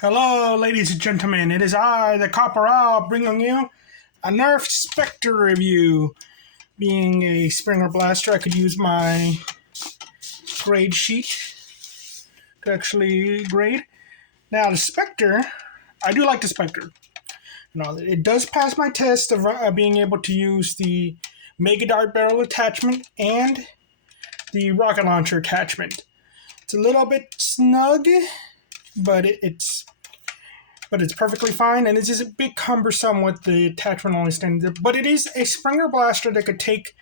Hello, ladies and gentlemen. It is I, the Corporal, bringing you a Nerf Specter review. Being a Springer Blaster, I could use my grade sheet to actually grade. Now, the Specter, I do like the Specter. It does pass my test of being able to use the Mega Dart Barrel attachment and the rocket launcher attachment. It's a little bit snug, but it's perfectly fine, and it's just a bit cumbersome with the attachment only standing there. But it is a Springer Blaster that could take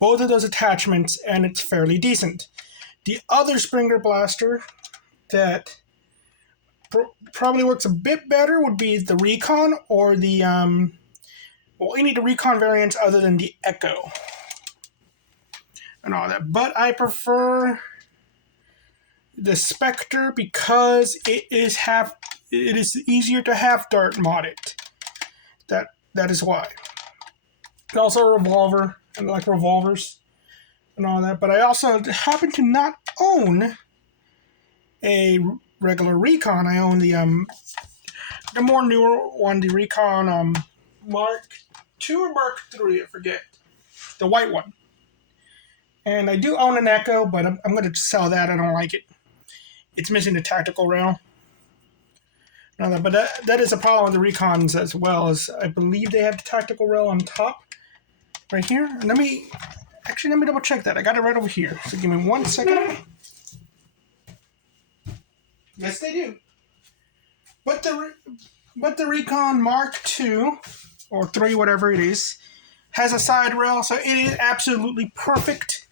both of those attachments, and it's fairly decent. The other Springer Blaster that probably works a bit better would be the Recon or the any of the Recon variants other than the Echo and all that. But I prefer the Specter because it is easier to half dart mod it. That is why. And also a revolver, and like revolvers and all that. But I also happen to not own a regular Recon. I own the more newer one, the Recon Mark II or Mark III, I forget. The white one. And I do own an Echo, but I'm going to sell that. I don't like it. It's missing the tactical rail. But that is a problem with the Recons as well, as I believe they have the tactical rail on top right here. And let me double check that. I got it right over here. So give me 1 second. Yes, they do. But the Recon Mark II or 3, whatever it is, has a side rail, so it is absolutely perfect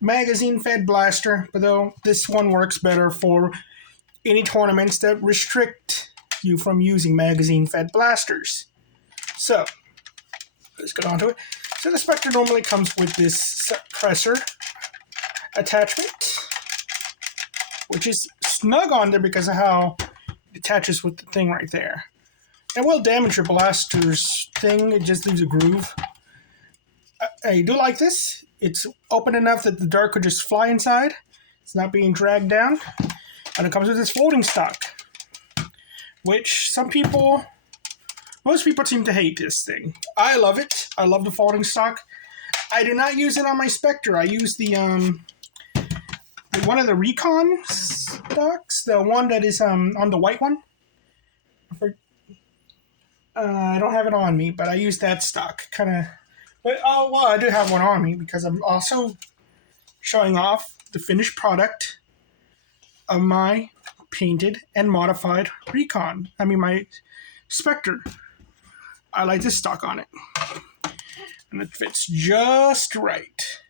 magazine-fed blaster. But though this one works better for any tournaments that restrict you from using magazine-fed blasters. So, let's get on to it. So the Spectre normally comes with this suppressor attachment, which is snug on there because of how it attaches with the thing right there. It will damage your blaster's thing. It just leaves a groove. I do like this. It's open enough that the dart could just fly inside. It's not being dragged down. And it comes with this folding stock, which most people seem to hate this thing. I love it. I love the folding stock. I do not use it on my Spectre. I use the one of the Recon stocks, the one that is on the white one. I don't have it on me, but I use that stock. I do have one on me because I'm also showing off the finished product of my painted and modified Recon. My Spectre. I like this stock on it. And it fits just right.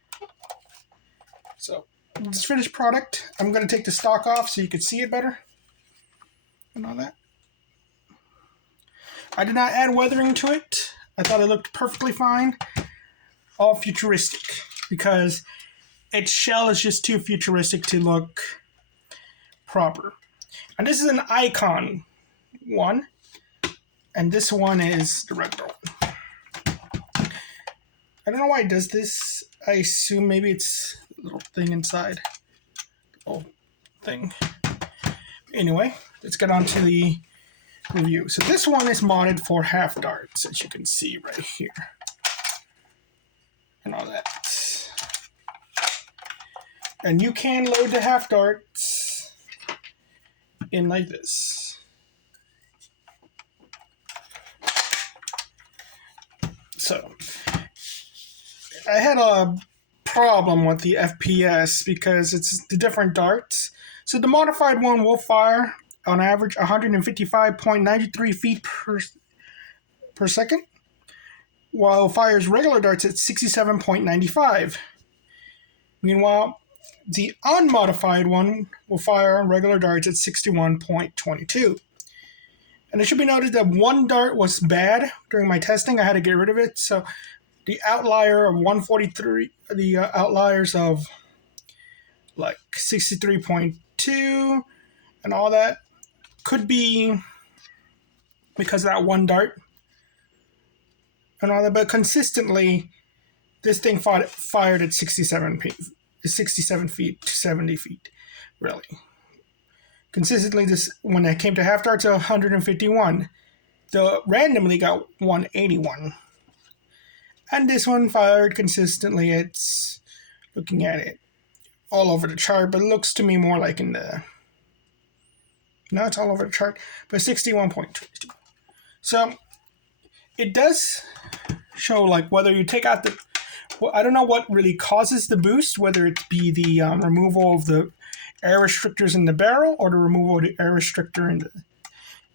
So, this finished product, I'm going to take the stock off so you can see it better. And all that. I did not add weathering to it. I thought it looked perfectly fine. All futuristic. Because its shell is just too futuristic to look proper. And this is an Icon one. And this one is the regular one. I don't know why it does this. I assume maybe it's a little thing inside. Oh, thing. Anyway, let's get on to the review. So this one is modded for half darts, as you can see right here. And all that. And you can load the half darts in like this. So, I had a problem with the FPS because it's the different darts. So the modified one will fire on average 155.93 feet per second, while it fires regular darts at 67.95. Meanwhile, the unmodified one will fire regular darts at 61.22. And it should be noted that one dart was bad during my testing. I had to get rid of it. So the outlier of 143, the outliers of like 63.2 and all that could be because of that one dart and all that. But consistently, this thing fired at 67 feet to 70 feet, really. consistently, this when it came to half darts, 151. The randomly got 181. And this one fired consistently. It's looking at it all over the chart, but it looks to me more like in the... No, it's all over the chart, but 61.2. So it does show like whether you take out the... Well, I don't know what really causes the boost, whether it be the removal of the air restrictors in the barrel or the removal of the air restrictor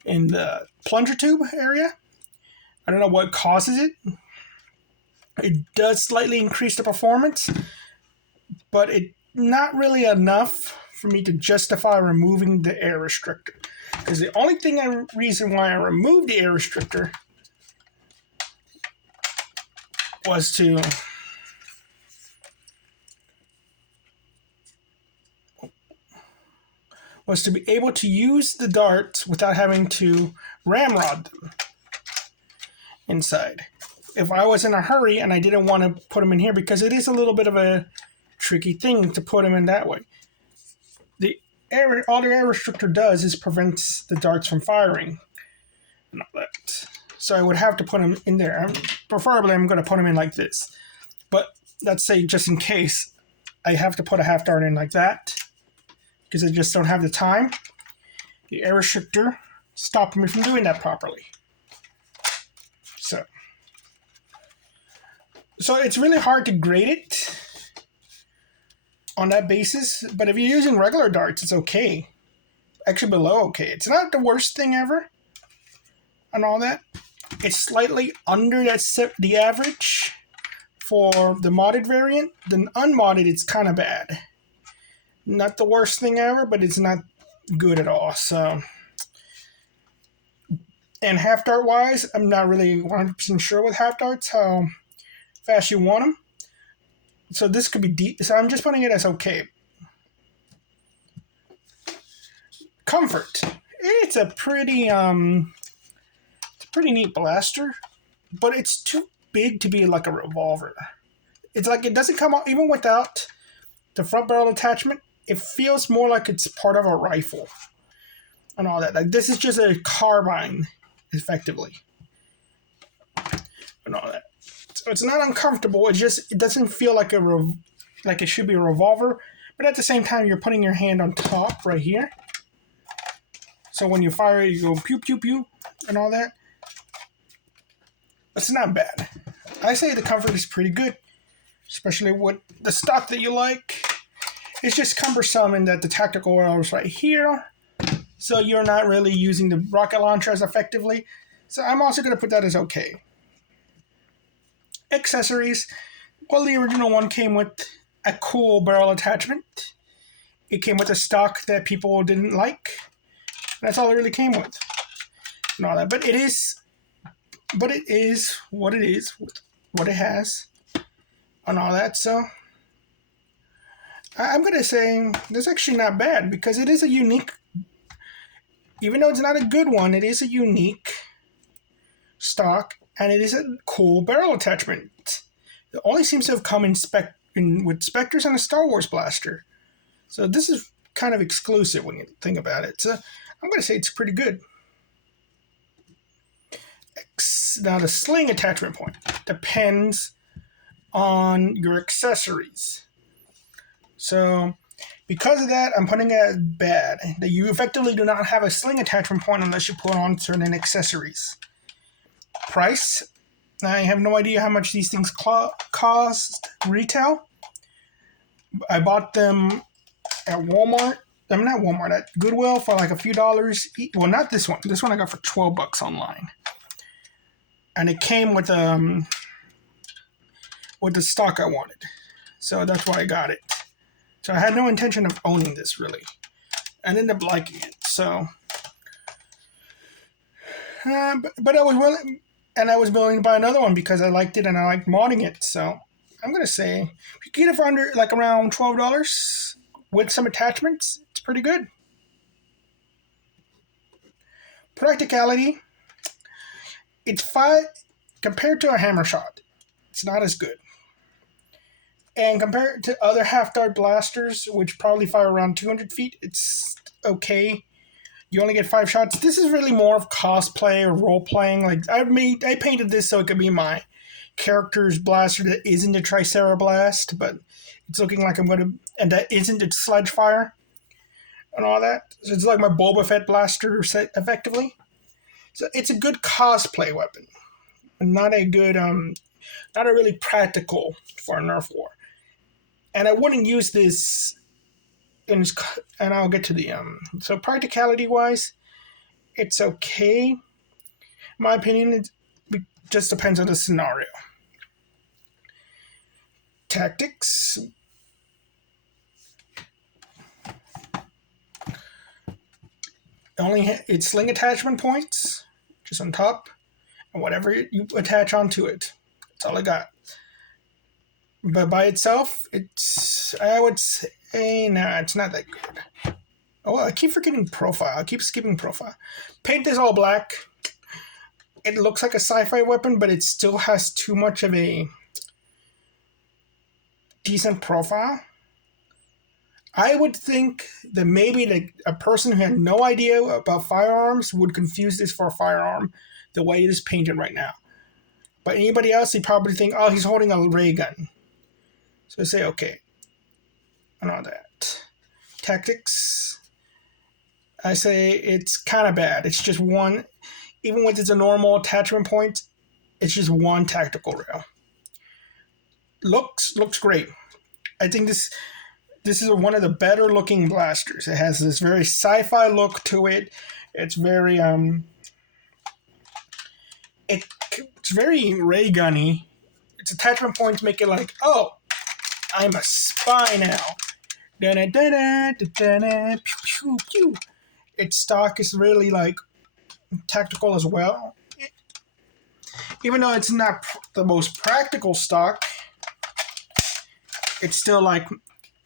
in the plunger tube area. I don't know what causes it. It does slightly increase the performance, but it's not really enough for me to justify removing the air restrictor. Because the only reason why I removed the air restrictor was to be able to use the darts without having to ramrod them inside. If I was in a hurry and I didn't want to put them in here, because it is a little bit of a tricky thing to put them in that way. All the air restrictor does is prevents the darts from firing. And all that. So I would have to put them in there. Preferably, I'm going to put them in like this. But let's say just in case, I have to put a half dart in like that, because I just don't have the time. The air restrictor stopped me from doing that properly. So it's really hard to grade it on that basis, but if you're using regular darts, it's okay. Actually below okay. It's not the worst thing ever and all that. It's slightly under the average for the modded variant. The unmodded, it's kind of bad. Not the worst thing ever, but it's not good at all. So, and half dart wise, I'm not really 100% sure with half darts how fast you want them. So this could be deep. So I'm just putting it as okay. Comfort. It's a pretty neat blaster, but it's too big to be like a revolver. It's like it doesn't come out even without the front barrel attachment. It feels more like it's part of a rifle and all that. Like this is just a carbine, effectively, and all that. So it's not uncomfortable. It doesn't feel like like it should be a revolver, but at the same time, you're putting your hand on top right here. So when you fire it, you go pew pew pew and all that. It's not bad. I say the comfort is pretty good, especially with the stock that you like. It's just cumbersome in that the tactical oil is right here, so you're not really using the rocket launcher as effectively. So I'm also going to put that as okay. Accessories. Well, the original one came with a cool barrel attachment. It came with a stock that people didn't like. That's all it really came with. And all that. But it is what it is, what it has, and all that. So I'm going to say that's actually not bad, because it is a unique, even though it's not a good one, it is a unique stock, and it is a cool barrel attachment. It only seems to have come with Specters and a Star Wars blaster. So this is kind of exclusive when you think about it. So I'm going to say it's pretty good. Now the sling attachment point depends on your accessories. So because of that, I'm putting it as bad. That you effectively do not have a sling attachment point unless you put on certain accessories. Price, I have no idea how much these things cost retail. I bought them at Walmart. I'm not Walmart, at Goodwill for like a few dollars. Well, not this one. This one I got for $12 online. And it came with the stock I wanted. So that's why I got it. So I had no intention of owning this, really. I ended up liking it. So, but I was willing, and I was willing to buy another one because I liked it and I liked modding it. So I'm going to say, if you get it for under, like around $12 with some attachments, it's pretty good. Practicality. It's compared to a hammer shot, it's not as good. And compared to other half-dart blasters, which probably fire around 200 feet, it's okay. You only get 5 shots. This is really more of cosplay or role playing. Like I painted this so it could be my character's blaster that isn't a Tricera blast, but it's looking like I'm gonna, and that isn't a Sledge Fire and all that. So it's like my Boba Fett blaster set effectively. So it's a good cosplay weapon, but not a good not a really practical for a Nerf war. And I wouldn't use this in, and I'll get to the so practicality wise, it's okay. In my opinion, it just depends on the scenario. Tactics. Only it's sling attachment points, just on top, and whatever you attach onto it. That's all I got. But by itself, I would say, nah, it's not that good. Oh, I keep forgetting profile. I keep skipping profile. Paint this all black. It looks like a sci-fi weapon, but it still has too much of a decent profile. I would think that maybe a person who had no idea about firearms would confuse this for a firearm the way it is painted right now. But anybody else, they'd probably think, oh, he's holding a ray gun. So I say, okay. And all that. Tactics. I say it's kind of bad. It's just one, even when it's a normal attachment point, it's just one tactical rail. Looks great. I think this is one of the better looking blasters. It has this very sci-fi look to it. It's very it's very ray gunny. Its attachment points make it like, oh, I'm a spy now. Da-da-da-da-da-da, pew, pew, pew. Its stock is really like tactical as well. Even though it's not the most practical stock, it's still like,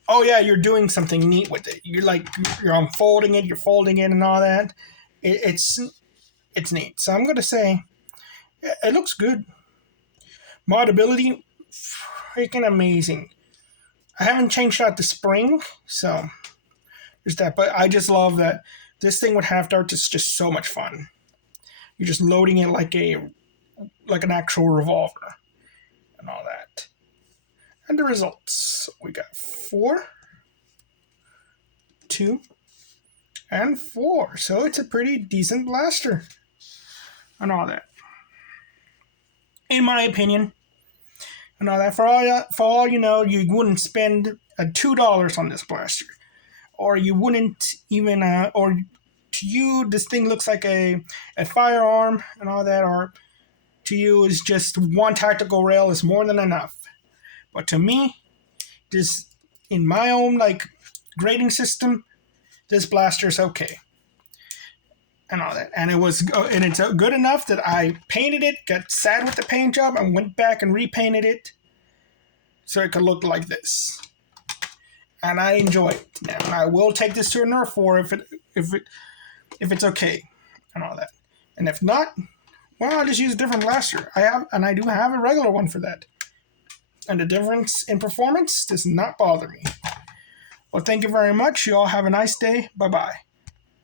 oh yeah, you're doing something neat with it. You're unfolding it, you're folding it, and all that. It's neat. So I'm gonna say it looks good. Modability, freaking amazing. I haven't changed out the spring, so there's that. But I just love that this thing with half darts is just so much fun. You're just loading it like an actual revolver and all that. And the results, we got 4, 2, and 4. So it's a pretty decent blaster and all that, in my opinion. And all that. For all you know, you wouldn't spend $2 on this blaster, or you wouldn't even, or to you, this thing looks like a firearm and all that, or to you is just one tactical rail is more than enough. But to me, this, in my own grading system, this blaster is okay. And all that. And it's good enough that I painted it, got sad with the paint job, and went back and repainted it so it could look like this. And I enjoy it now. And I will take this to a Nerf war if it's okay and all that. And if not, well, I'll just use a different blaster. I do have a regular one for that. And the difference in performance does not bother me. Well, thank you very much. You all have a nice day. Bye-bye.